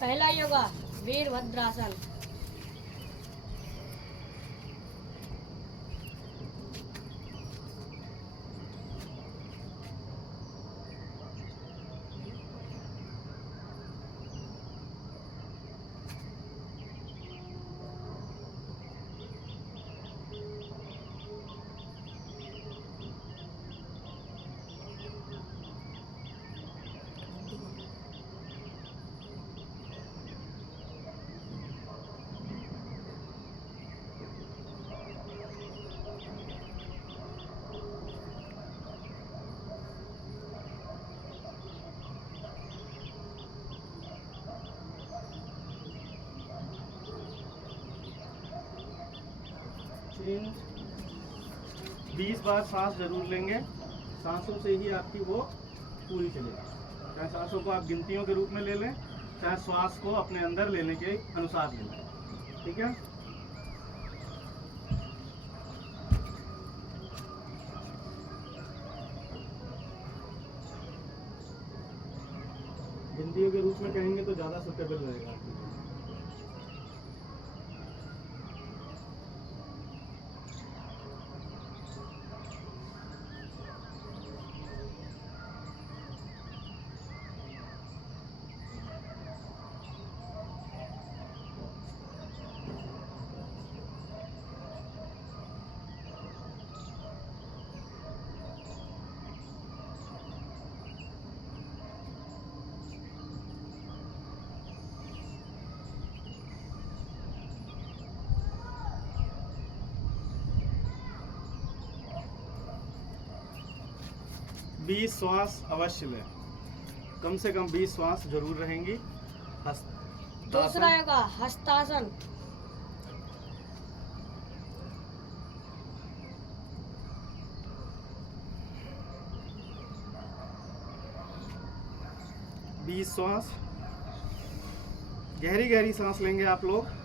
पहला योगा वीरभद्रासन। इन 20 बार सांस जरूर लेंगे। सांसों से ही आपकी वो पूरी चलेगी। चाहे सांसों को आप गिनतियों के रूप में ले लें, चाहे श्वास को अपने अंदर लेने के अनुसार ले लें। ठीक है। गिनतियों के रूप में कहेंगे तो ज़्यादा सुटेबल रहेगा आपके लिए। बीस श्वास अवश्य लें। कम से कम 20 श्वास जरूर रहेंगी। दूसरा योगा हस्तासन। बीस श्वास गहरी गहरी सांस लेंगे आप लोग।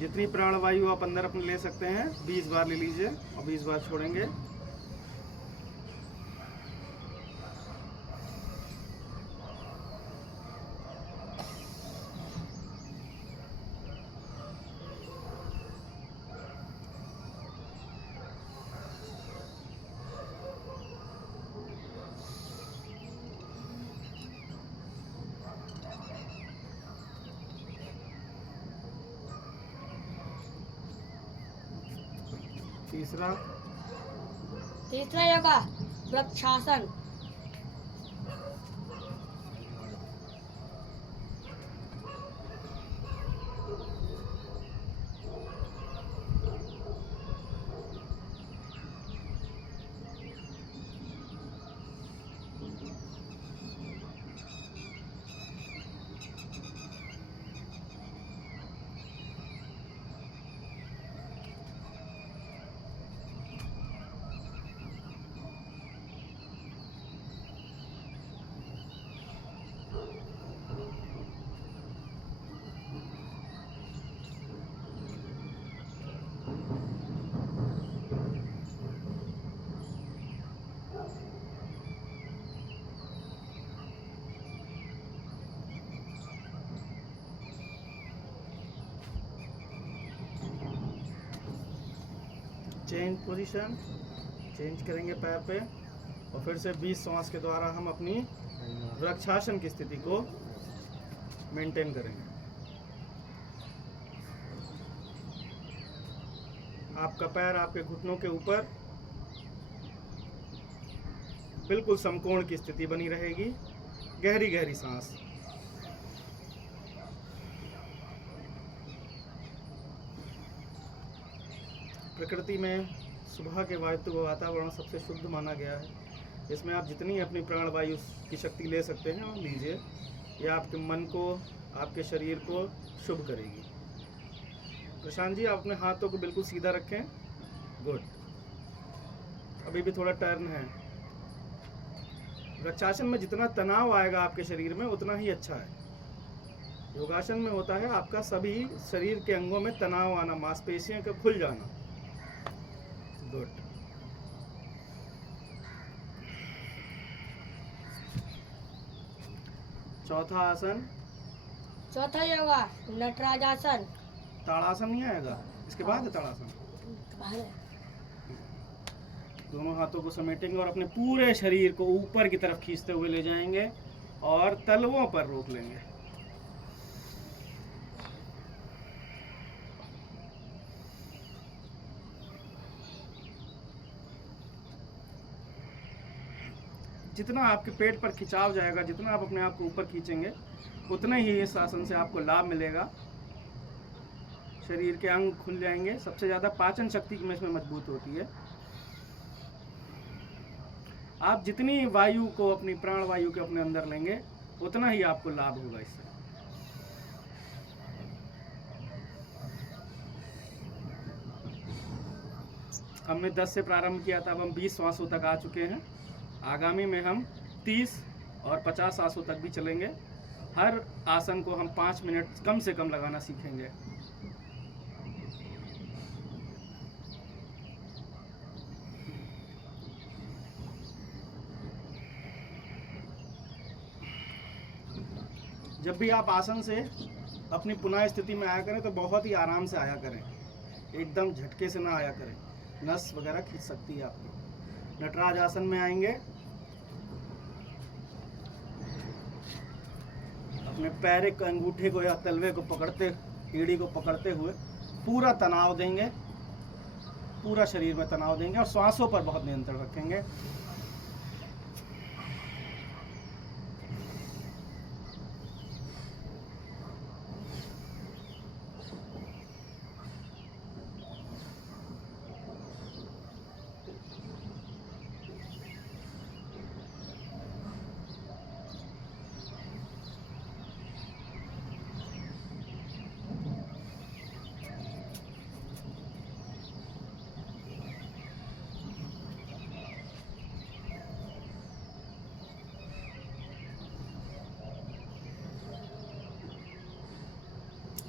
जितनी प्राणवायु आप अंदर अपने ले सकते हैं 20 बार ले लीजिए और 20 बार छोड़ेंगे। तीसरा yoga vrikshasana. Change position, change करेंगे पैर पे और फिर से 20 श्वास के द्वारा हम अपनी वृक्षासन की स्थिति को मेंटेन करेंगे। आपका पैर आपके घुटनों के ऊपर बिल्कुल समकोण की स्थिति बनी रहेगी। गहरी गहरी सांस। प्रकृति में सुबह के वातावरण सबसे शुद्ध माना गया है। इसमें आप जितनी अपनी प्राणवायु की शक्ति ले सकते हैं और लीजिए। यह आपके मन को, आपके शरीर को शुभ करेगी। प्रशांत जी, आप अपने हाथों को बिल्कुल सीधा रखें। गुड। अभी भी थोड़ा टर्न है। वृक्षासन में जितना तनाव आएगा आपके शरीर में उतना ही अच्छा है। योगासन में होता है आपका सभी शरीर के अंगों में तनाव आना, मांसपेशियों का खुल जाना। गुड। चौथा आसन चौथा योगा नटराजासन। ताड़ासन नहीं आएगा, इसके बाद है ताड़ासन। दोनों हाथों को समेटेंगे और अपने पूरे शरीर को ऊपर की तरफ खींचते हुए ले जाएंगे और तलवों पर रोक लेंगे। जितना आपके पेट पर खिंचाव जाएगा, जितना आप अपने आप को ऊपर खींचेंगे, उतना ही इस आसन से आपको लाभ मिलेगा। शरीर के अंग खुल जाएंगे। सबसे ज़्यादा पाचन शक्ति में इसमें मजबूत होती है। आप जितनी वायु को, अपनी प्राण वायु के अपने अंदर लेंगे, उतना ही आपको लाभ होगा इससे। हमने 10 से प्रारंभ किया था, अब हम 20 श्वासों तक आ चुके हैं। आगामी में हम 30 और 50 श्वासों तक भी चलेंगे। हर आसन को हम 5 मिनट कम से कम लगाना सीखेंगे। जब भी आप आसन से अपनी पुनः स्थिति में आया करें तो बहुत ही आराम से आया करें, एकदम झटके से ना आया करें, नस वगैरह खींच सकती है आपको। नटराज आसन में आएंगे, अपने पैर के अंगूठे को या तलवे को पकड़ते, एड़ी को पकड़ते हुए पूरा तनाव देंगे, पूरा शरीर में तनाव देंगे और श्वासों पर बहुत नियंत्रण रखेंगे।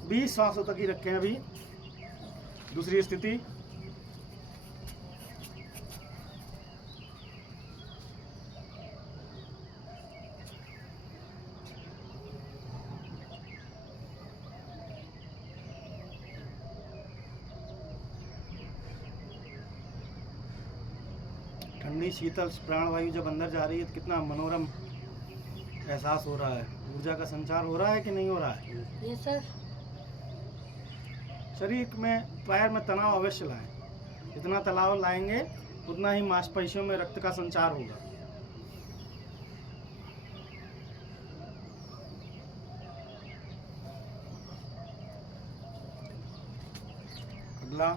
बीस श्वासों तक ही रखें। अभी दूसरी स्थिति, ठंडी शीतल प्राणवायु जब अंदर जा रही है तो कितना मनोरम एहसास हो रहा है। ऊर्जा का संचार हो रहा है कि नहीं हो रहा है? Yes sir. शरीर में, पैर में तनाव अवश्य लाएं। जितना तनाव लाएंगे उतना ही मांसपेशियों में रक्त का संचार होगा। अगला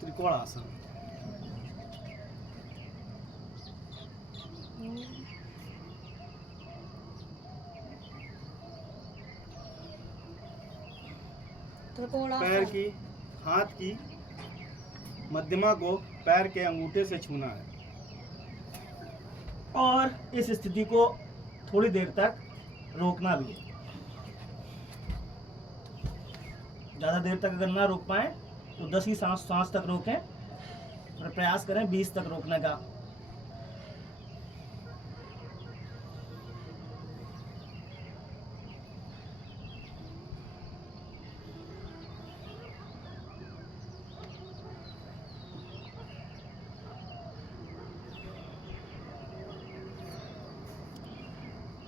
त्रिकोणासन। पैर की, हाथ की मध्यमा को पैर के अंगूठे से छूना है और इस स्थिति को थोड़ी देर तक रोकना भी है। ज़्यादा देर तक अगर ना रोक पाए तो 10 ही सांस तक रोकें और प्रयास करें 20 तक रोकने का।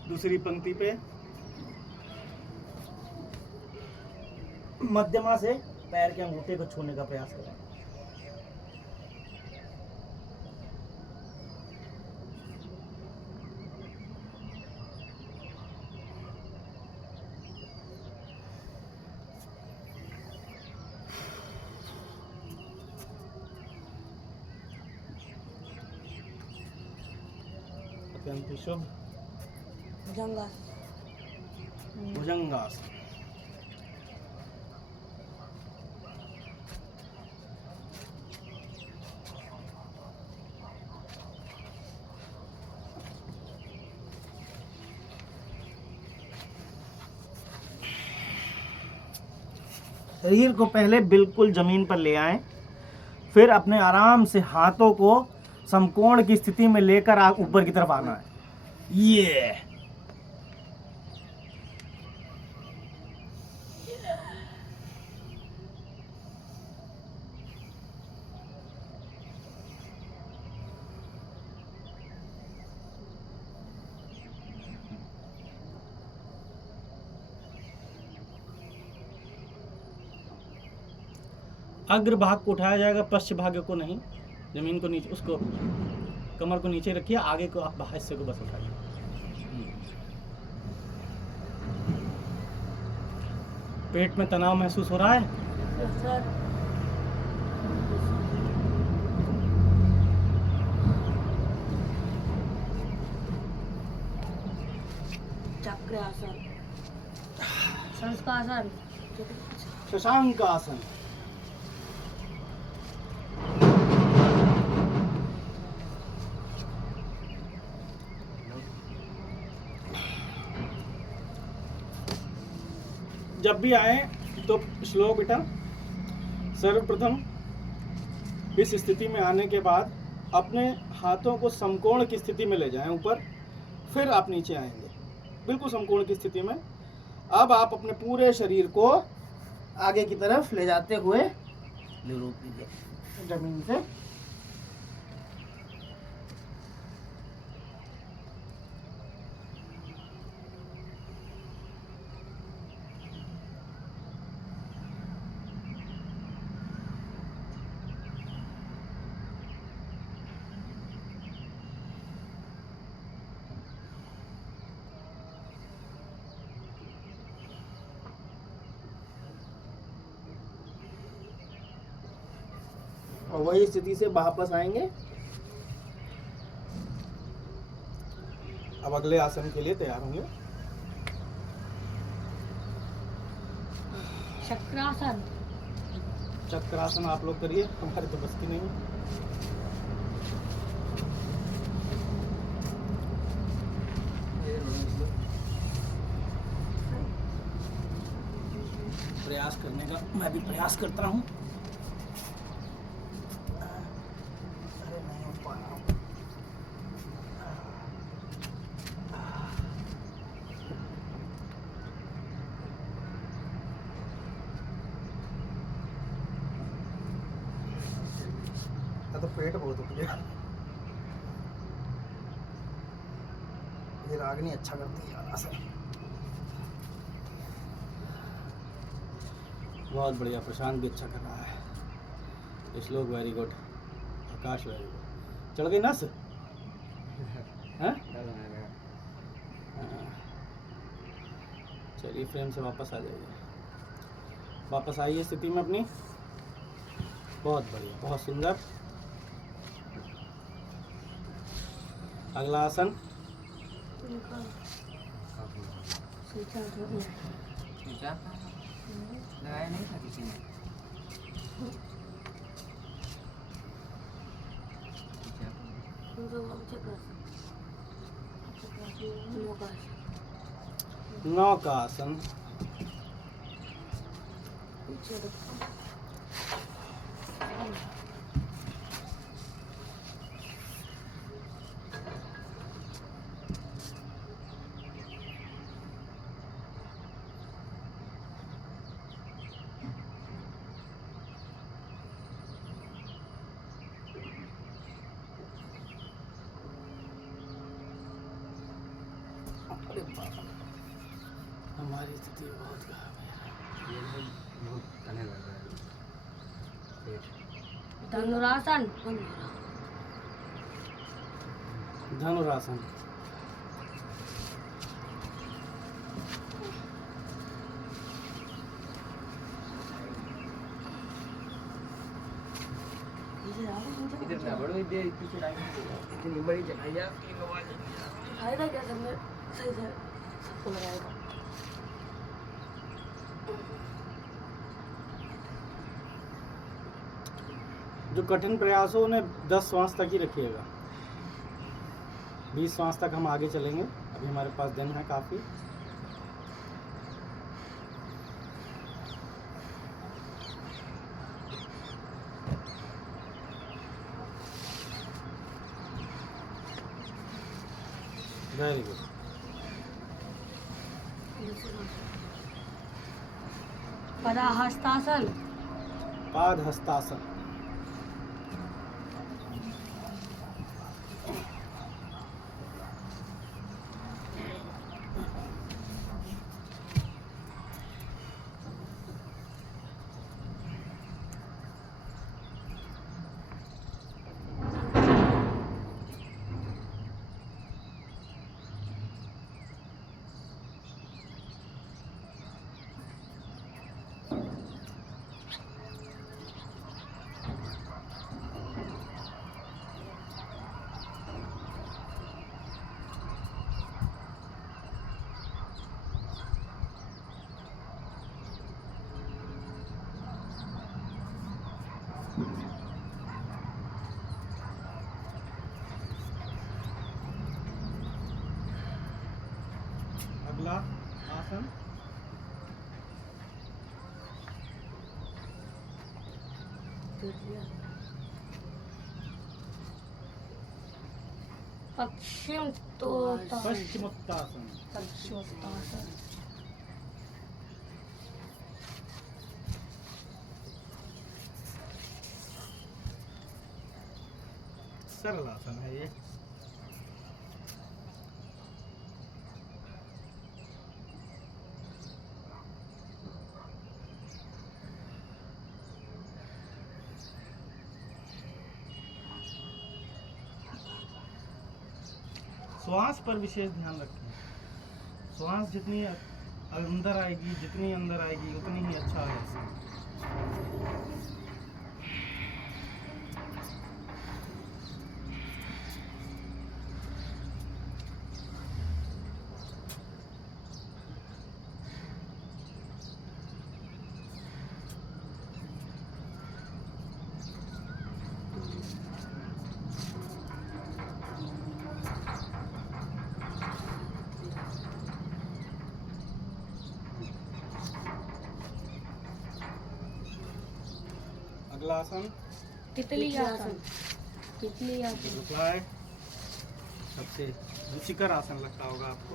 दूसरी पंक्ति पे मध्यमा से पैर के अंगूठे को छूने का प्रयास करें। अत्यंत शुभ भुजंगासन। शरीर को पहले बिल्कुल जमीन पर ले आएं, फिर अपने आराम से हाथों को समकोण की स्थिति में लेकर ऊपर की तरफ आना है। ये अग्र भाग को उठाया जाएगा, पश्च भाग को नहीं। जमीन को नीचे, उसको कमर को नीचे रखिए, आगे को आप हिस्से को बस उठाइए। पेट में तनाव महसूस हो रहा है? सर चक्रासन, संस्कासन, शशांक आसन। जब भी आए तो श्लोक बेटा, सर्वप्रथम इस स्थिति में आने के बाद अपने हाथों को समकोण की स्थिति में ले जाएं ऊपर, फिर आप नीचे आएंगे बिल्कुल समकोण की स्थिति में। अब आप अपने पूरे शरीर को आगे की तरफ ले जाते हुए रोक दीजिए जमीन से। और वही स्थिति से वापस आएंगे। अब अगले आसन के लिए तैयार होंगे। चक्रासन, चक्रासन आप लोग करिए, हमारे तो बस की नहीं है। प्रयास करने का मैं भी प्रयास करता हूँ। अरे नहीं हो पा रहा हूँ। तो पेट बहुत उठ गया। ये रागनी अच्छा करती है आसन। बहुत बढ़िया, प्रशांत भी अच्छा कर रहा है। श्लोक वेरी गुड, आकाश वेरी गुड। चढ़ गई नस? हैं? चलिए फ्रेम से वापस आ जाइए, वापस आइए स्थिति में अपनी। बहुत बढ़िया, बहुत सुंदर। अगला आसन लगाया नहीं था किसी ने। नौकासन। अरे बाबा, हमारी स्थिति बहुत खराब है। बहुत तने लग रहा है पेट। धनुरासन, धनुरासन। इधर ना बढ़ो, इधर पीछे टाइम इतनी बड़ी जगह है आपकी आवाज फायदा क्या करने सही से सबको लगाएगा। जो कठिन प्रयास हो उन्हें 10 श्वास तक ही रखिएगा। 20 श्वास तक हम आगे चलेंगे, अभी हमारे पास दिन है काफ़ी। Very good. पराहस्तासन। पाद हस्तासन। अगला आसन पश्चिम तोता। पश्चिमोत्तासन। पश्चिमोत्तासन। सरल आसन है ये। श्वास पर विशेष ध्यान रखें। श्वास जितनी अंदर आएगी, जितनी अंदर आएगी उतनी ही अच्छा है आसन। अगला आसन तितली आसन। तितली आसन। दूसरा है सबसे रुचिकर आसन लगता होगा आपको,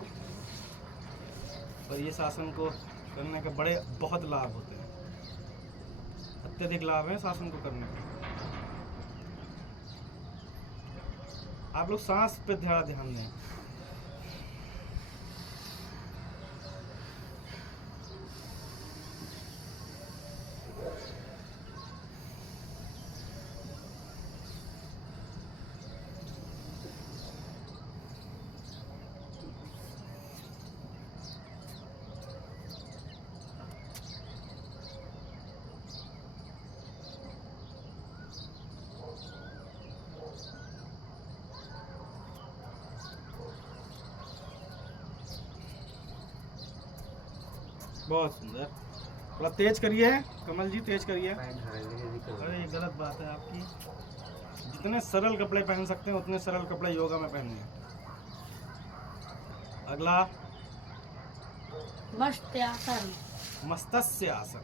और इस आसन को करने के बड़े बहुत लाभ होते हैं, अत्यधिक लाभ है इस आसन को करने के। आप लोग सांस पे ध्यान दें। बहुत सुंदर। थोड़ा तेज करिए कमल जी, तेज करिए। अरे ये गलत बात है आपकी। जितने सरल कपड़े पहन सकते हैं उतने सरल कपड़े योगा में पहनिए। अगला मत्स्यासन। मत्स्य आसन।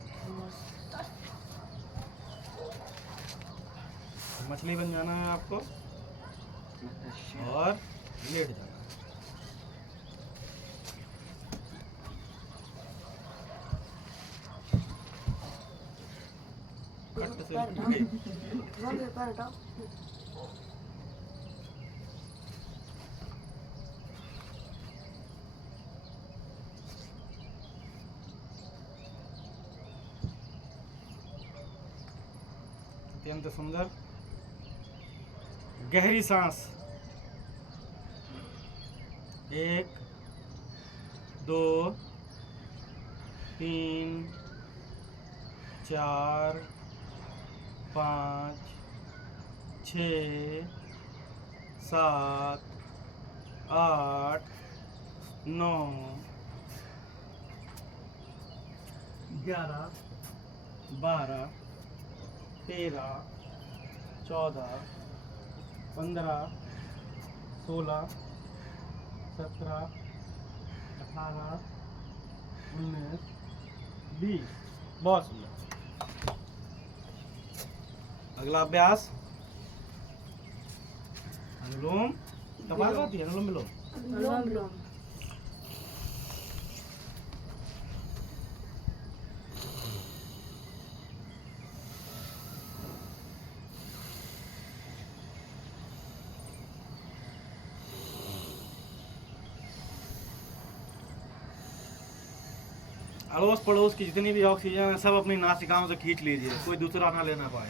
मछली बन जाना है आपको और लेट जाना है। कट से पैर हटाओ। अत्यंत सुंदर। गहरी सांस। 1 2 3 4 5 6 7 8 9 11 12 13 14 15 16 17 18 19 20। बहुत सुंदर। अगला अभ्यास अनुलोम कपालभाति, अनुलोम विलोम। अनुलोम विलोम। अड़ोस पड़ोस की जितनी भी ऑक्सीजन है सब अपनी नासिकाओं से खींच लीजिए, कोई दूसरा ना लेना पाए।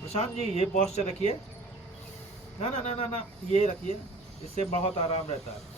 प्रशांत जी ये पोस्चर रखिए, ना ना ना ना ना ये रखिए, इससे बहुत आराम रहता है।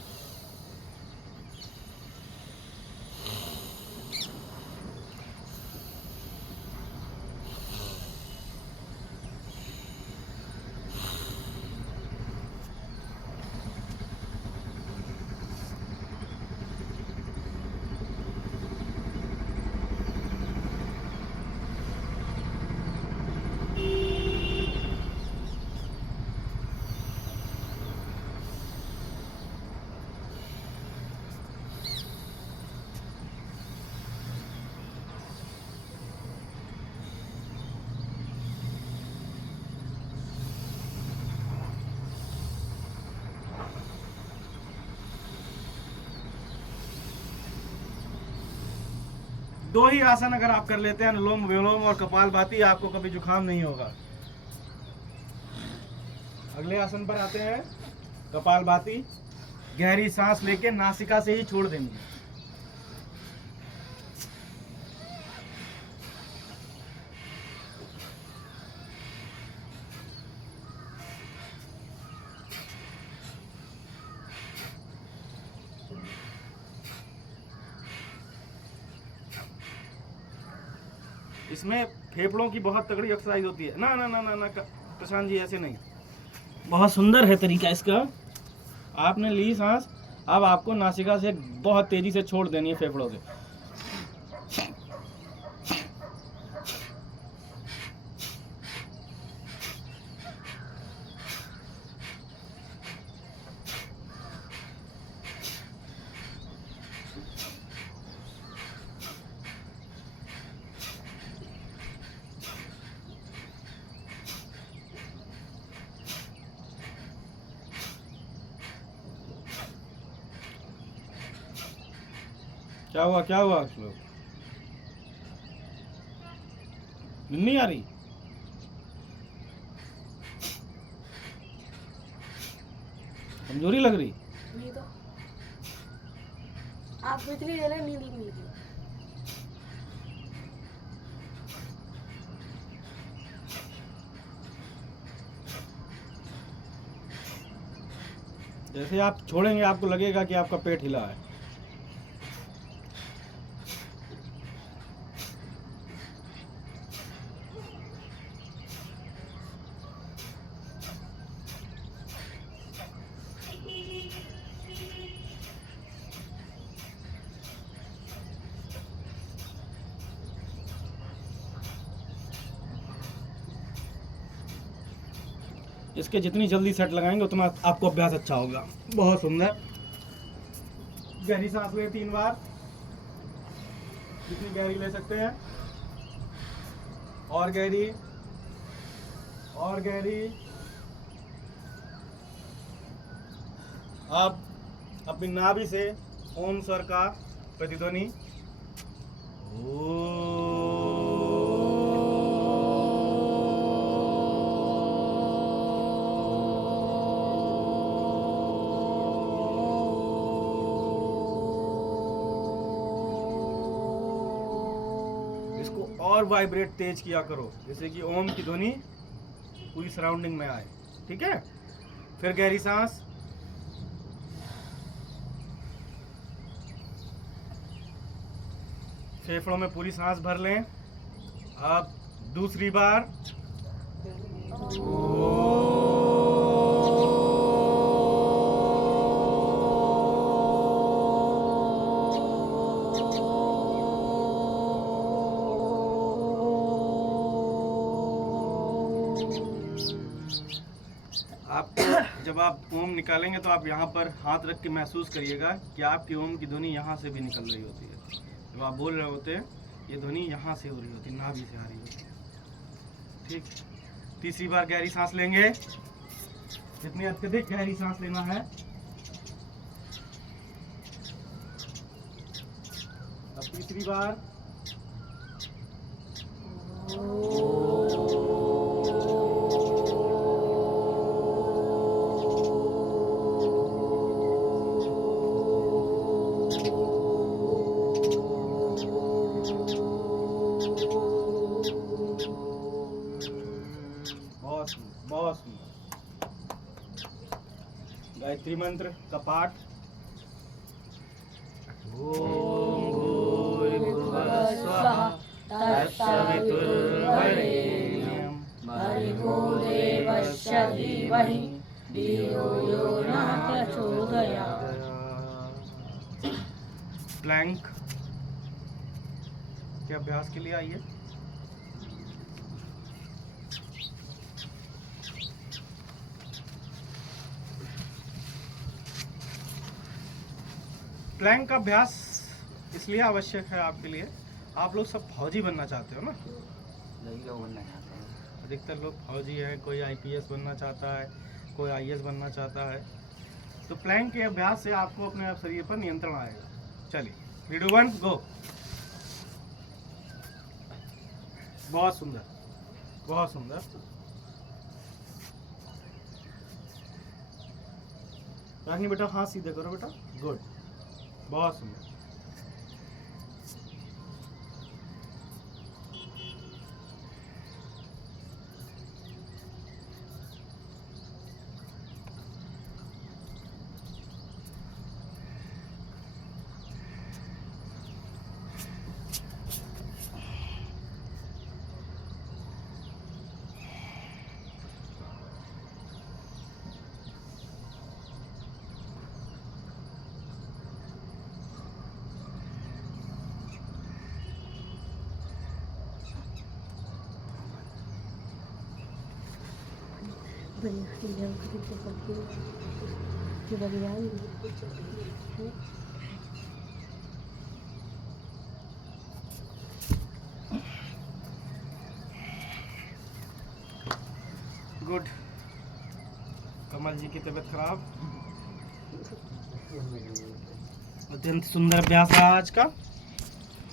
दो ही आसन अगर आप कर लेते हैं, अनुलोम विलोम और कपालभाति, आपको कभी जुकाम नहीं होगा। अगले आसन पर आते हैं, कपालभाति। गहरी सांस लेके नासिका से ही छोड़ देंगे। इसमें फेफड़ों की बहुत तगड़ी एक्सरसाइज होती है। ना ना ना ना ना प्रशांत जी ऐसे नहीं, बहुत सुंदर है तरीका इसका। आपने ली सांस, अब आपको नासिका से बहुत तेजी से छोड़ देनी है फेफड़ों से। क्या हुआ क्या हुआ? लोग नहीं आ रही? कमजोरी लग रही? नहीं तो आप इतनी देर नींद नहीं लगी। जैसे आप छोड़ेंगे आपको लगेगा कि आपका पेट हिला है। इसके जितनी जल्दी सेट लगाएंगे उतना आपको अभ्यास अच्छा होगा। बहुत सुंदर। गहरी सांस लें 3 बार, जितनी गहरी ले सकते हैं। और गहरी, और गहरी। अब अपनी नाभि से ओम स्वर का प्रतिध्वनि, और वाइब्रेट तेज किया करो, जैसे कि ओम की ध्वनि पूरी सराउंडिंग में आए। ठीक है? फिर गहरी सांस, फेफड़ों में पूरी सांस भर लें। अब दूसरी बार जब आप ओम निकालेंगे तो आप यहाँ पर हाथ रख के महसूस करिएगा कि आपकी ओम की ध्वनि यहाँ से भी निकल रही होती है। जब आप बोल रहे होते हैं ये ध्वनि यहाँ से हो रही होती है, नाभि से आ रही होती है। ठीक, तीसरी बार गहरी सांस लेंगे, जितनी अत्यधिक गहरी सांस लेना है। अब तीसरी बार। बहुत सुंदर। गायत्री मंत्र का पाठ। ओम भूर्भुवः स्वः तत्सवितुर्वरेण्यं भर्गो देवस्य धीमहि धियो यो नः प्रचोदयात्। प्लैंक के अभ्यास के लिए आइए। प्लैंक का अभ्यास इसलिए आवश्यक है आपके लिए, आप लोग सब फौजी बनना चाहते हो ना। लोग बनना चाहते हैं। अधिकतर लोग फौजी हैं, कोई आईपीएस बनना चाहता है, कोई आईएएस बनना चाहता है। तो प्लैंक के अभ्यास से आपको अपने आप शरीर पर नियंत्रण आएगा। चलिए, वीडियो 1 गो। बहुत सुंदर, बहुत सुंदर। राखनी बेटा, हाथ सीधे करो बेटा। गुड, बहुत सुंदर। गुड। कमल जी की तबीयत खराब। अत्यंत सुंदर अभ्यास रहा आज का।